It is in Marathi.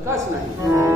विकास नाही.